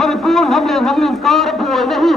मजबूर हम इनकार हुए नहीं।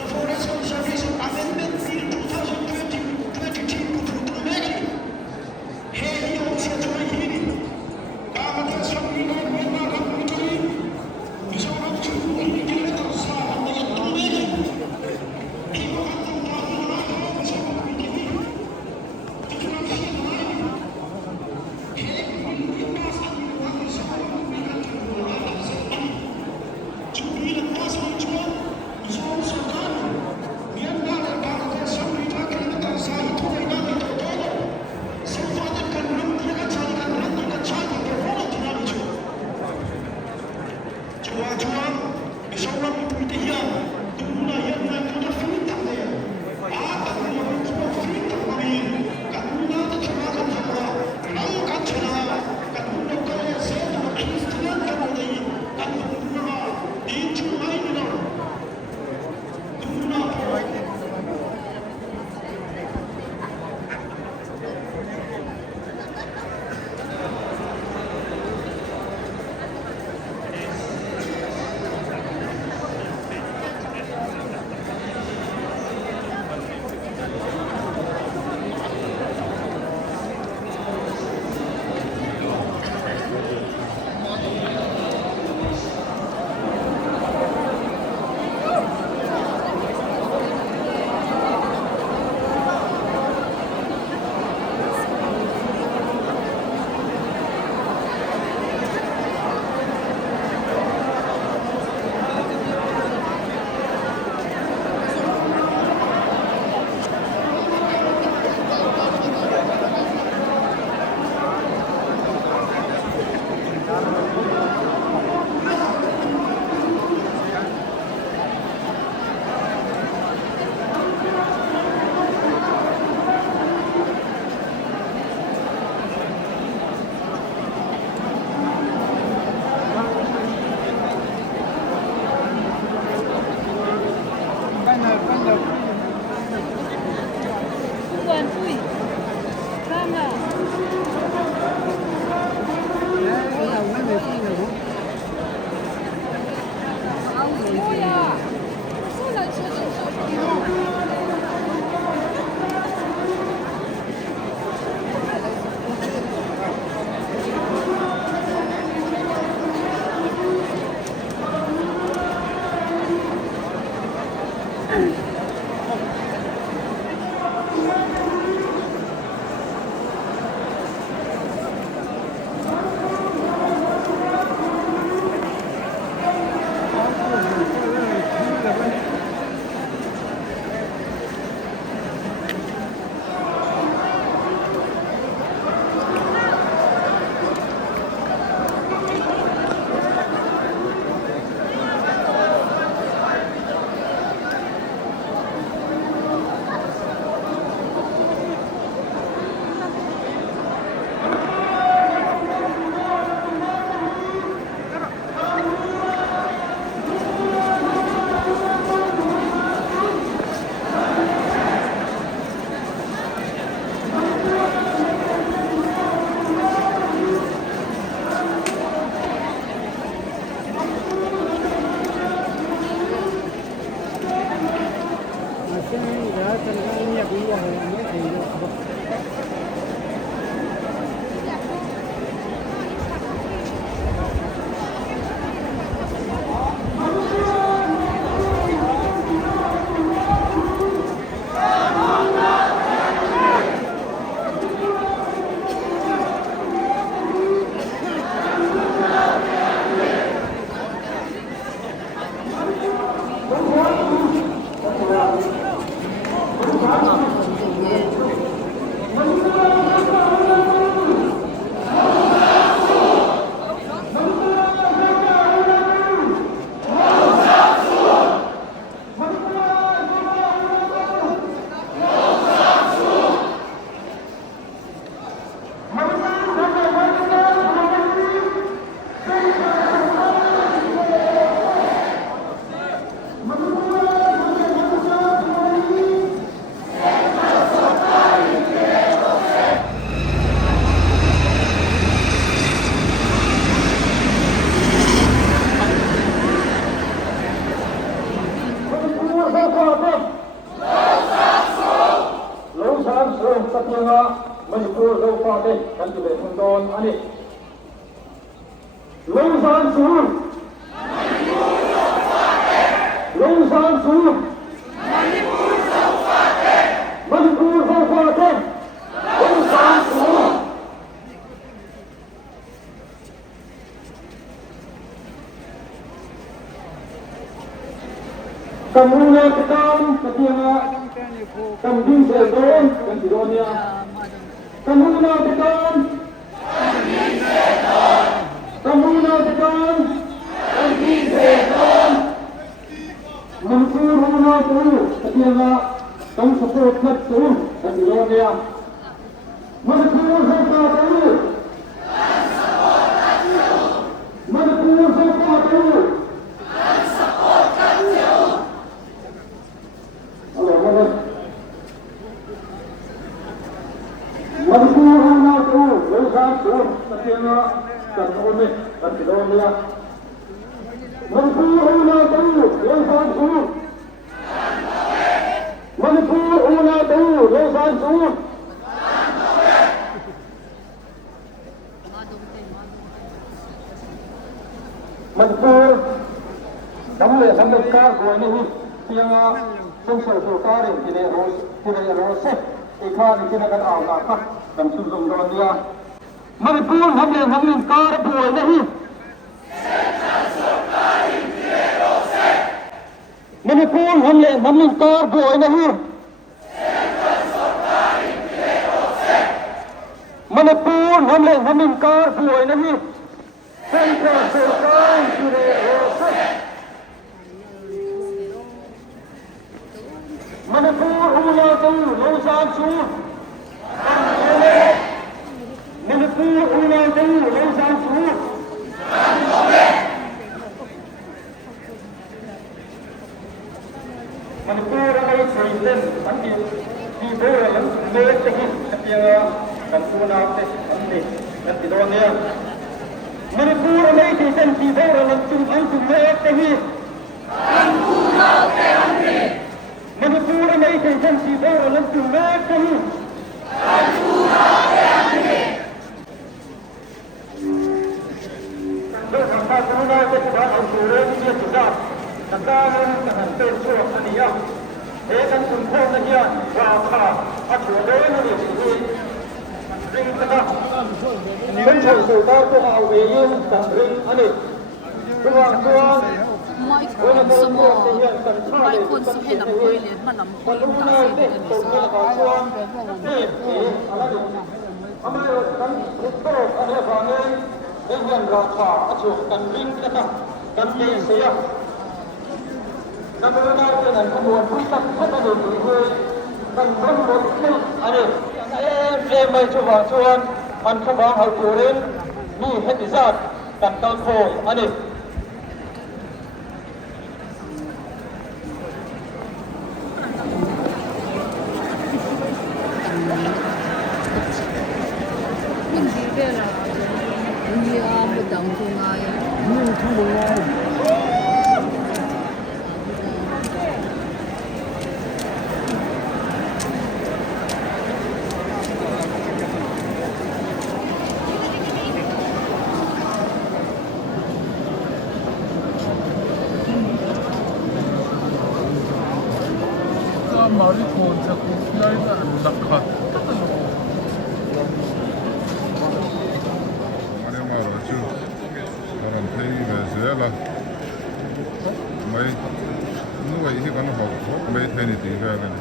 The Foreign Service Amendment Bill 2022 สัตยงะมันกูโลกาเด็กกันจุเลทงดอนอันนี้ลงสารสูงลงสารสูงมันกูโลกาเด็กลงสารสูงกัมพูชาติดามสัตยงะกัมพูชาติดามกันจุโดเนียกัมพูชาติดามกัมพูชาติดามมันคือรูนาตูสัตยงะต้องสปอร์ตนัดตูกันจุโดเนียมันคือรูนาตูมันคือรูนาตูมันคือรูนาตูโลซานตูสัตยงะกันโอเมกันจุโดเนียมันคือรูนาตูโลซานตูมันคือรูนาตูโลซานตูมันคือทำเลยทำเลยการกวยนี่ที่ยังส่งเสริมการเรียนที่ได้รู้เสร็จอีกข้อนึงที่นักการอ่านนะครับกันสุดลงดอนเดียมันพูดทำเลยทำเลยการป่วยนี่มันพูดทำเลยทำเลยการป่วยนี่มันพูดทำเลยทำเลยการป่วยนี่เส้นทางสุดท้ายที่ได้รู้เสร็จมันพูดรูนาตูโลซานซูมันพูดรูนาตูโลซานซูมันพูดอะไรใส่เส้นอันนี้ที่โบราณเลือดจะหินเพียงกันพูนาเตอันนี้นั่นที่โดนเนี่ยมันพูดอะไรที่เส้นที่โบราณจุ่มอันจุ่มเลือดจะหินมันพูดอะไรที่เส้นที่โบราณจุ่มเลือดจะหินเรื่องของการกรุณาเป็นการเอาสู่เรื่องที่จะได้แต่การนั้นเป็นช่วงนี้เอกกันสุนทรนักยานว่าข้าอาชัวเดินนี่สิริงนะครับเป็นช่วงสู่การตัวเอาเองกับริงอันนี้ระหว่างตัว ไม่คนสมองไม่คนสเหตุคุยเลยมันลำคุยตาเสียเป็นนิสัยนี่อะไรดูทำไมกันทุกโต๊ะอันนี้ฟังเองได้เงินราคาอาชัวกันริงนะครับกันมีเสียการเป็นนายเป็นขบวนผู้ตัดพัฒนาดีเลยกันทั้งหมดนี่อันนี้ไม่ชวนมันขบวนเขาจูรินนี่เฮติซาดกันตะโคอันนี้มันดีเด้อละมีอาบุดังทุงไงทั้งหมดเลย말이 고자고 나이가 안 낙하 Mane maro chu aran thei ve zela mai nu vai hi kan ho mai thei ni ti ga kan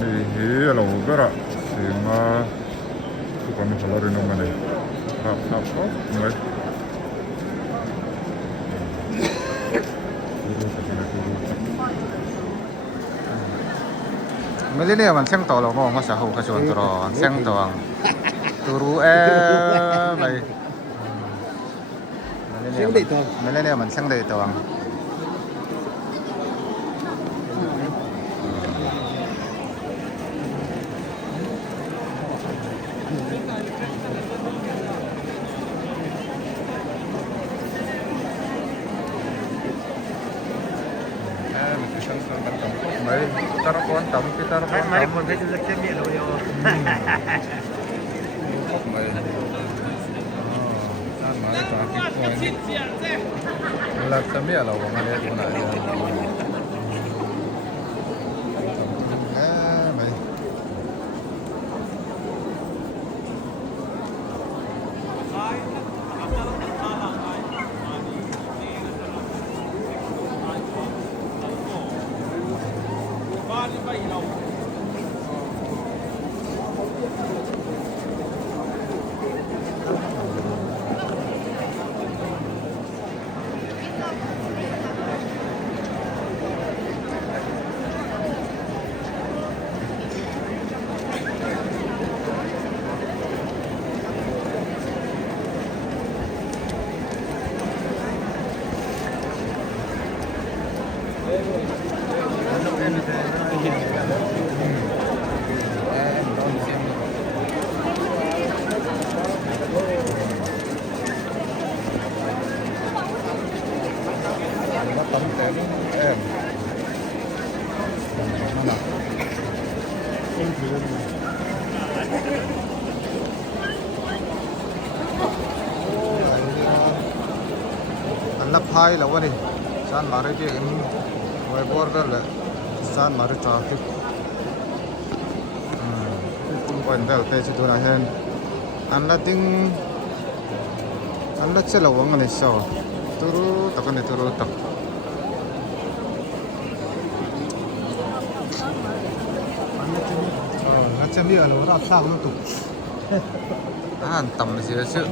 me he lo bera singa tu kan ho lori no mane tap tap ko mai Millennium man sang tolo mo nga sa ho ka chuan tro sang tawang turu mai Millennium man sang dei tawang mai tarapon tam Mari pun saya juga cemil loh yo. Khóc mày. San mà nó cho cái coi. Là cái mía là của mình đây này. Mày. Nó tấm té em. Nó nào. Anh lập hai là vậy. San mà cái em vài burger là san mà cái traffic. Quan del te chu na hen. Anh là ting anh là chơi lawang anh sao. Turu tak kan turu tak. Macam ni kalau orang tak nak tu. Tam sih sih.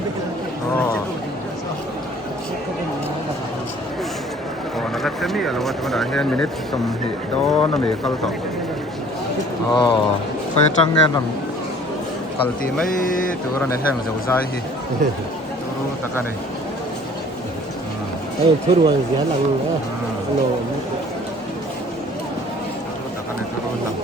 Nak macam ni kalau macam dah hen minit tam hi do na me kal tak. Saya canggih nam. Kal ti mai tu orang ni hen jauh zai hi. Turu tak kan ni. Turuan dia lang ano. Tak kan turu tak.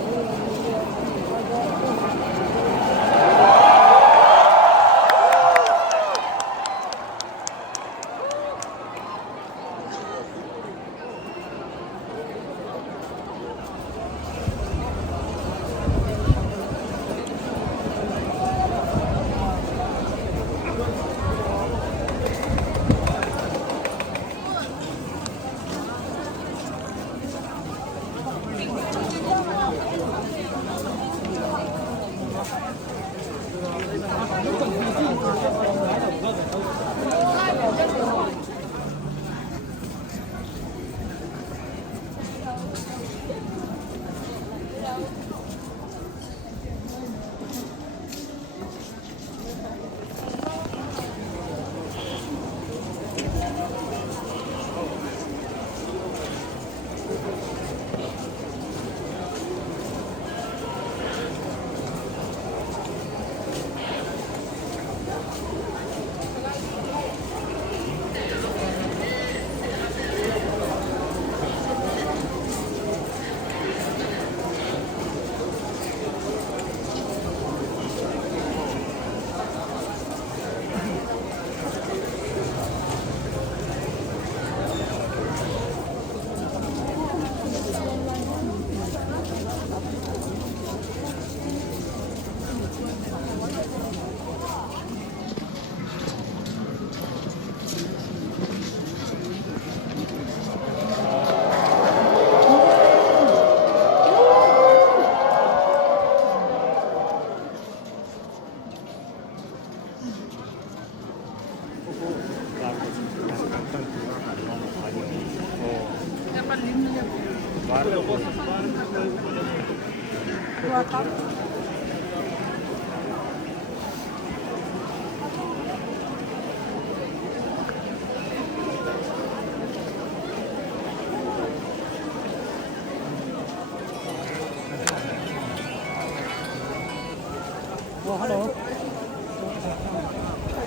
Hello.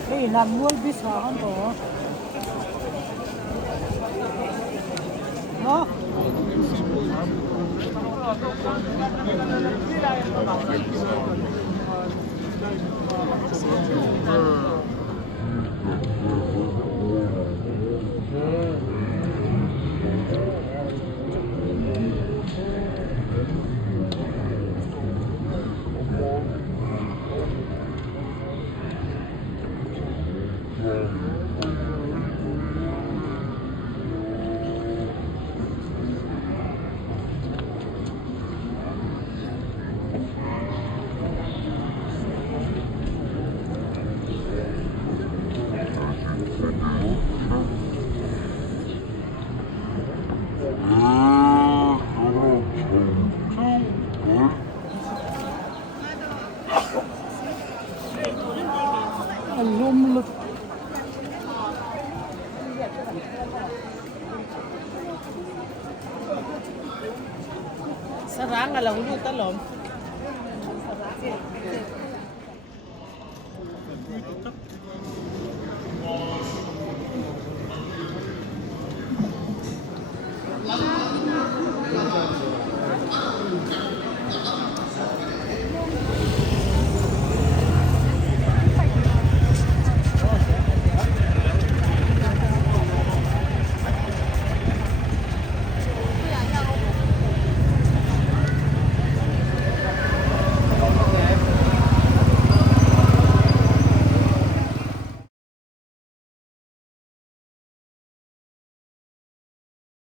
Hey, làm muối biết sao không có? Nó. Sarang alam mo talom.